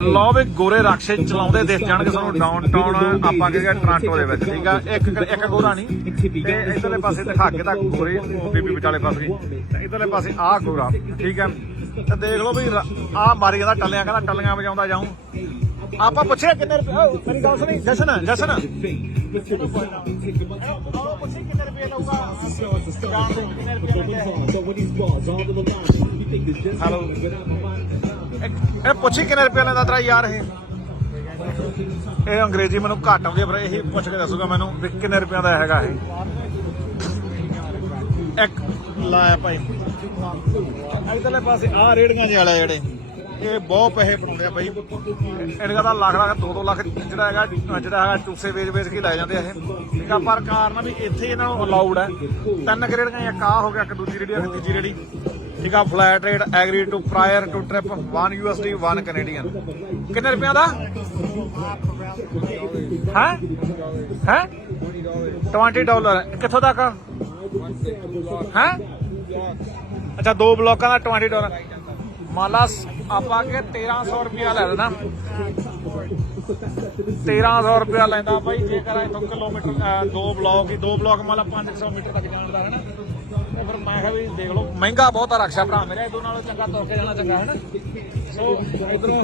ਲਓ ਵੀ ਗੋਰੇ ਰਕਸ਼ੇ ਚਲਾਉਂਦੇ ਦੇਖ ਜਾਣਗੇ ਸਾਨੂੰ ਡਾਊਨਟਾਊਨ ਆਪਾਂ ਕਹਿੰਦੇ ਟ੍ਰਾਂਟੋ ਦੇ ਵਿੱਚ, ਠੀਕ ਆ? ਇੱਕ ਇੱਕ ਗੋਰਾ ਨਹੀਂ, ਤੇ ਇਧਰਲੇ ਪਾਸੇ ਦਿਖਾ ਕੇ ਤਾਂ ਗੋਰੇ ਬੀਬੀ ਵਿਚਾਲੇ ਪਾਸੇ ਤੇ ਇਧਰਲੇ ਪਾਸੇ ਆਹ ਗੋਰਾ, ਠੀਕ ਆ? ਤੇ ਦੇਖ ਲਓ ਵੀ ਆਹ ਮਾਰੀ ਜਾਂਦਾ ਟੱਲਿਆਂ, ਕਹਿੰਦਾ ਟੱਲੀਆਂ ਵਜਾਉਂਦਾ ਜਾਊਂ। ਆਪਾਂ ਪੁੱਛਿਆ ਕਿੰਨੇ ਰੁਪਏ ਮੇਰੀ ਗੱਲ ਸੁਣੀ, ਜਸ਼ਨ ਜਸ਼ਨ। ਆਹ ਕਿੰਨੇ ਰੁਪਏ ਲਊਗਾ ਜਾਣ ਦੇ ਕਿੰਨੇ ਰੁਪਏ ਹੈਲੋ ਇਹ ਪੁੱਛੀ ਕਿੰਨੇ ਰੁਪਏ ਲੈਂਦਾ ਤੇਰਾ ਯਾਰ ਇਹ? ਇਹ ਅੰਗਰੇਜ਼ੀ ਮੈਨੂੰ ਘੱਟ ਆਉਂਦੀ ਹੈ ਪਰ ਇਹ ਪੁੱਛ ਕੇ ਦੱਸੂਗਾ ਮੈਨੂੰ ਵੀ ਕਿੰਨੇ ਰੁਪਏ ਦਾ ਹੈਗਾ ਇਹ। ਇੱਕ ਲਾਇਆ ਭਾਈ। ਇਧਰਲੇ ਪਾਸੇ ਆ ਰੇੜੀਆਂ ਜਿਹੇ ਵਾਲੇ ਜਿਹੜੇ। ਇਹ ਬਹੁਤ ਪੈਸੇ ਬਣਾਉਂਦੇ ਆ ਬਾਈ ਇਹਨਾਂ ਦਾ ਲੱਖ ਲੱਖ 2-2 ਲੱਖ ਜਿਹੜਾ ਹੈਗਾ ਜਿਹੜਾ ਹੈਗਾ ਚੂਸੇ ਵੇਚ ਵੇਚ ਕੇ ਲੈ ਜਾਂਦੇ ਆ ਇਹ। ਠੀਕ ਆ ਪਰ ਕਾਰਨ ਵੀ ਇੱਥੇ ਇਹਨਾਂ ਨੂੰ ਅਲਾਉਡ ਹੈ ਤਿੰਨ ਗ੍ਰੇਡਾਂ ਇੱਕ ਆ ਹੋ ਗਿਆ ਇੱਕ ਦੂਜੀ ਰੇੜੀ ਇੱਕ ਤੀਜੀ ਰੇੜੀ। ਠੀਕ ਆ flat rate agree to prior to trip 1 USD 1 Canadian ਕਿੰਨੇ ਰੁਪਿਆਂ ਦਾ? ਹੈ? ਹੈ? 20 ਡਾਲਰ ਕਿੱਥੋਂ ਤੱਕ? ਹੈ? ਅੱਛਾ, ਦੋ ਬਲੋਕਾਂ ਦਾ 20 ਡਾਲਰ ਮਾਲਾ ਆਪਾਂ ਕੇ 1300 ਰੁਪਿਆ ਲੈ ਦੇਣਾ 1300 ਰੁਪਿਆ ਲੈਂਦਾ ਬਾਈ, ਜੇਕਰ ਇਥੋਂ ਕਿਲੋਮੀਟਰ ਦੋ ਬਲੌਕ ਹੀ, ਦੋ ਬਲੌਕ ਮਾਲਾ 500 ਮੀਟਰ ਤੱਕ ਜਾਣ ਦਾ ਹੈ ਨਾ। ਫਿਰ ਮੈਂ ਕਿਹਾ ਵੀ ਦੇਖ ਲਓ। ਮਹਿੰਗਾ ਬਹੁਤ ਆ ਰਕਸ਼ਾ ਭਰਾ। ਮੇਰਾ ਇਹ ਨਾਲੋਂ ਚੰਗਾ ਤੁਰ ਕੇ ਜਾਣਾ ਚੰਗਾ ਹੈ ਨਾ ਸੋ ਇਧਰੋਂ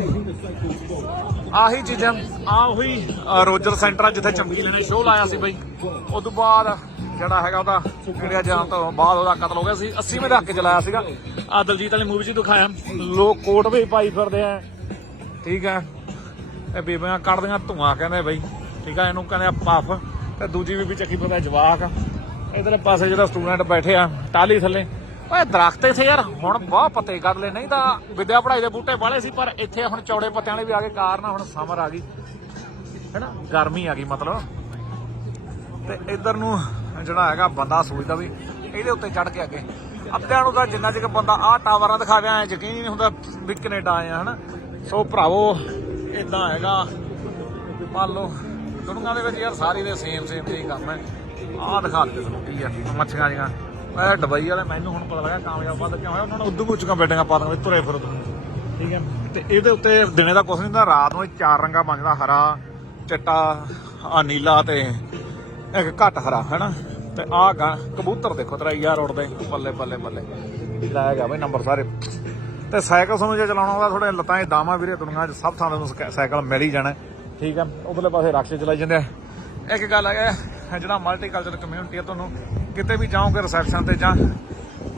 ਆਹੀ ਚੀਜ਼ਾਂ। ਆ ਉਹੀ ਰੋਜਰ ਸੈਂਟਰ ਆ ਜਿੱਥੇ ਚਮਕੀਲੇ ਨੇ ਸ਼ੋਅ ਲਾਇਆ ਸੀ ਬਈ। ਉਸ ਤੋਂ ਬਾਅਦ ਜਿਹੜਾ ਹੈਗਾ ਉਹਦਾ ਇੰਡੀਆ ਜਾਣ ਤੋਂ ਬਾਅਦ ਉਹਦਾ ਕਤਲ ਹੋ ਗਿਆ ਸੀ। 80 ਵਿੱਚ ਹੱਕ ਚਲਾਇਆ ਸੀਗਾ। ਆ ਦਲਜੀਤ ਵਾਲੀ ਮੂਵੀ 'ਚ ਦਿਖਾਇਆ। ਲੋਕ ਕੋਟ ਵੀ ਪਾਈ ਫਿਰਦੇ ਆ। ਠੀਕ ਹੈ ਇਹ ਬੀਬੀਆਂ ਕੱਢਦੀਆਂ ਧੂਆਂ ਕਹਿੰਦੇ ਬਈ। ਠੀਕ ਆ ਇਹਨੂੰ ਕਹਿੰਦੇ ਆ ਪਫ। ਤੇ ਦੂਜੀ ਬੀਬੀ ਚੱਕੀ ਫਿਰਦਾ ਜਵਾਕ। ਇਧਰਲੇ ਪਾਸੇ ਜਿਹੜਾ ਸਟੂਡੈਂਟ ਬੈਠੇ ਆ ਟਾਲੀ ਥੱਲੇ। ਓਏ, ਦਰਖਤ ਇੱਥੇ ਯਾਰ, ਹੁਣ ਬਹੁਤ ਪੱਤੇ ਕੱਢ ਲਏ। ਨਹੀਂ ਤਾਂ ਵਿਦਿਆ ਪੜ੍ਹਾਈ ਦੇ ਬੂਟੇ ਵਾਲੇ ਸੀ, ਪਰ ਇੱਥੇ ਹੁਣ ਚੌੜੇ ਪੱਤਿਆਂ ਵਾਲੇ ਵੀ ਆ ਗਏ, ਕਾਰਨ ਹੁਣ ਸਮਰ ਆ ਗਈ। ਹੈਨਾ, ਗਰਮੀ ਆ ਗਈ ਮਤਲਬ। ਤੇ ਇਧਰ ਨੂੰ ਜਿਹੜਾ ਹੈਗਾ ਬੰਦਾ ਸੋਚਦਾ ਵੀ ਇਹਦੇ ਉੱਤੇ ਚੜ ਕੇ ਅੱਗੇ। ਅੱਧਿਆਂ ਨੂੰ ਤਾਂ ਜਿੰਨਾ ਚਿਰ ਬੰਦਾ ਆਹ ਟਾਵਰਾਂ ਦਿਖਾਵੇ ਐ ਯਕੀਨ ਨਹੀਂ ਹੁੰਦਾ ਵੀ ਕੈਨੇਡਾ ਆਏ ਆ, ਹਨਾ। ਸੋ ਭਰਾਵੋ ਇਦਾਂ ਹੈਗਾ। ਮੰਨ ਲਓ, ਦੁਨੀਆ ਦੇ ਵਿੱਚ ਯਾਰ ਸਾਰੀ ਦੇ ਸੇਮ ਸੇਮ ਹੀ ਕੰਮ ਹੈ। ਆਹ ਦਿਖਾ ਦਿੱਤੇ ਤੁਹਾਨੂੰ ਕੀ ਆ, ਮੱਛੀਆਂ ਜੀਆਂ ਇਹ ਡਬਈ ਵਾਲੇ ਮੈਨੂੰ ਹੁਣ ਪਤਾ ਲੱਗਾ ਕਾਮਯਾਬ ਵੱਧ ਕਿਉਂ ਹੋਇਆ, ਉਹਨਾਂ ਨੇ ਉਦੋਂ ਉੱਚੀਆਂ ਬੈਠੀਆਂ ਪਾ ਦਾਂਗੇ ਤੁਰੇ ਫਿਰੋ ਠੀਕ ਹੈ ਤੇ ਇਹਦੇ ਉੱਤੇ ਦਿਨੇ ਦਾ ਕੁਝ ਨਹੀਂ ਹੁੰਦਾ, ਰਾਤ ਨੂੰ ਚਾਰ ਰੰਗਾ ਬਣ ਹਰਾ, ਚਿੱਟਾ ਆ ਨੀਲਾ ਤੇ ਇੱਕ ਘੱਟ ਹਰਾ, ਹੈਨਾ? ਤੇ ਆਹ ਕਬੂਤਰ ਦੇਖੋ ਤੇਰਾ ਯਾਰ ਉੜਦੇ ਪੱਲੇ ਪੱਲੇ ਬੱਲੇ ਲੈ ਗਿਆ ਬਈ ਨੰਬਰ ਸਾਰੇ। ਤੇ ਸਾਈਕਲ ਸਾਨੂੰ ਜੇ ਚਲਾਉਣਾ ਹੁੰਦਾ ਥੋੜੇ ਲੱਤਾਂ 'ਚ ਦਾਮਾ ਵੀਰੇ ਦੁਨੀਆ 'ਚ ਸਭ ਥਾਂ ਤੇ ਸਾਈਕਲ ਮਿਲ ਹੀ ਜਾਣਾ, ਠੀਕ ਹੈ ਉਧਰਲੇ ਪਾਸੇ ਰਕਸ਼ੇ ਚਲਾਈ ਜਾਂਦੇ ਆ। ਇੱਕ ਗੱਲ ਹੈ ਜਿਹੜਾ ਮਲਟੀਕਲਚਰ ਕਮਿਊਨਿਟੀ ਹੈ, ਤੁਹਾਨੂੰ ਕਿਤੇ ਵੀ ਜਾਓਗੇ ਰਿਸੈਪਸ਼ਨ ਤੇ ਜਾਂ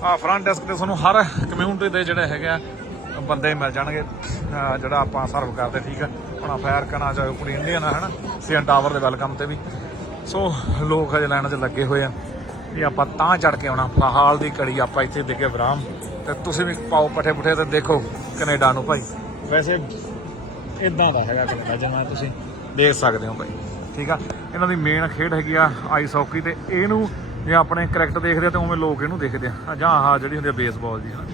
ਆ ਫਰੰਟ ਡੈਸਕ ਤੇ ਤੁਹਾਨੂੰ ਹਰ ਕਮਿਊਨਿਟੀ ਦੇ ਜਿਹੜੇ ਹੈਗੇ ਆ, ਬੰਦੇ ਮਿਲ ਜਾਣਗੇ ਜਿਹੜਾ ਆਪਾਂ ਸਰਵ ਕਰਦੇ, ਠੀਕ ਹੈ। ਹੁਣ ਅਫੈਰਕਨ ਆ, ਚਾਹੇ ਕੋਈ ਇੰਡੀਅਨ ਆ, ਹਨਾ। ਸੀਐਨ ਟਾਵਰ ਦੇ ਵੈਲਕਮ ਤੇ ਵੀ। ਸੋ ਲੋਕ ਹਜੇ ਲਾਈਨਾਂ 'ਚ ਲੱਗੇ ਹੋਏ ਆ। ਵੀ ਆਪਾਂ ਤਾਂ ਚੜ ਕੇ ਆਉਣਾ। ਫਿਲਹਾਲ ਦੀ ਕੜੀ ਆਪਾਂ ਇੱਥੇ ਦੇਖੇ ਵਿਰਾਮ। ਤੇ ਤੁਸੀਂ ਵੀ ਪਾਓ ਪੱਠੇ ਪੁੱਠੇ ਤੇ ਦੇਖੋ ਕੈਨੇਡਾ ਨੂੰ, ਭਾਈ। ਵੈਸੇ ਇਦਾਂ ਦਾ ਹੈਗਾ ਕੈਨੇਡਾ, ਜਿਵੇਂ ਤੁਸੀਂ ਦੇਖ ਸਕਦੇ ਹੋ, ਭਾਈ। ਠੀਕ ਆ। ਇਹਨਾਂ ਦੀ ਮੇਨ ਖੇਡ ਹੈਗੀ ਆ ਆਈਸ ਹਾਕੀ ਤੇ ਇਹਨੂੰ ਜੇ ਆਪਣੇ ਕ੍ਰਿਕਟ ਦੇਖਦੇ ਆ ਤਾਂ ਉਵੇਂ ਲੋਕ ਇਹਨੂੰ ਦੇਖਦੇ ਆ। ਜਾਂ ਆਹ ਜਿਹੜੀ ਹੁੰਦੀ ਆ ਬੇਸਬਾਲ ਦੀ ਹਨਾ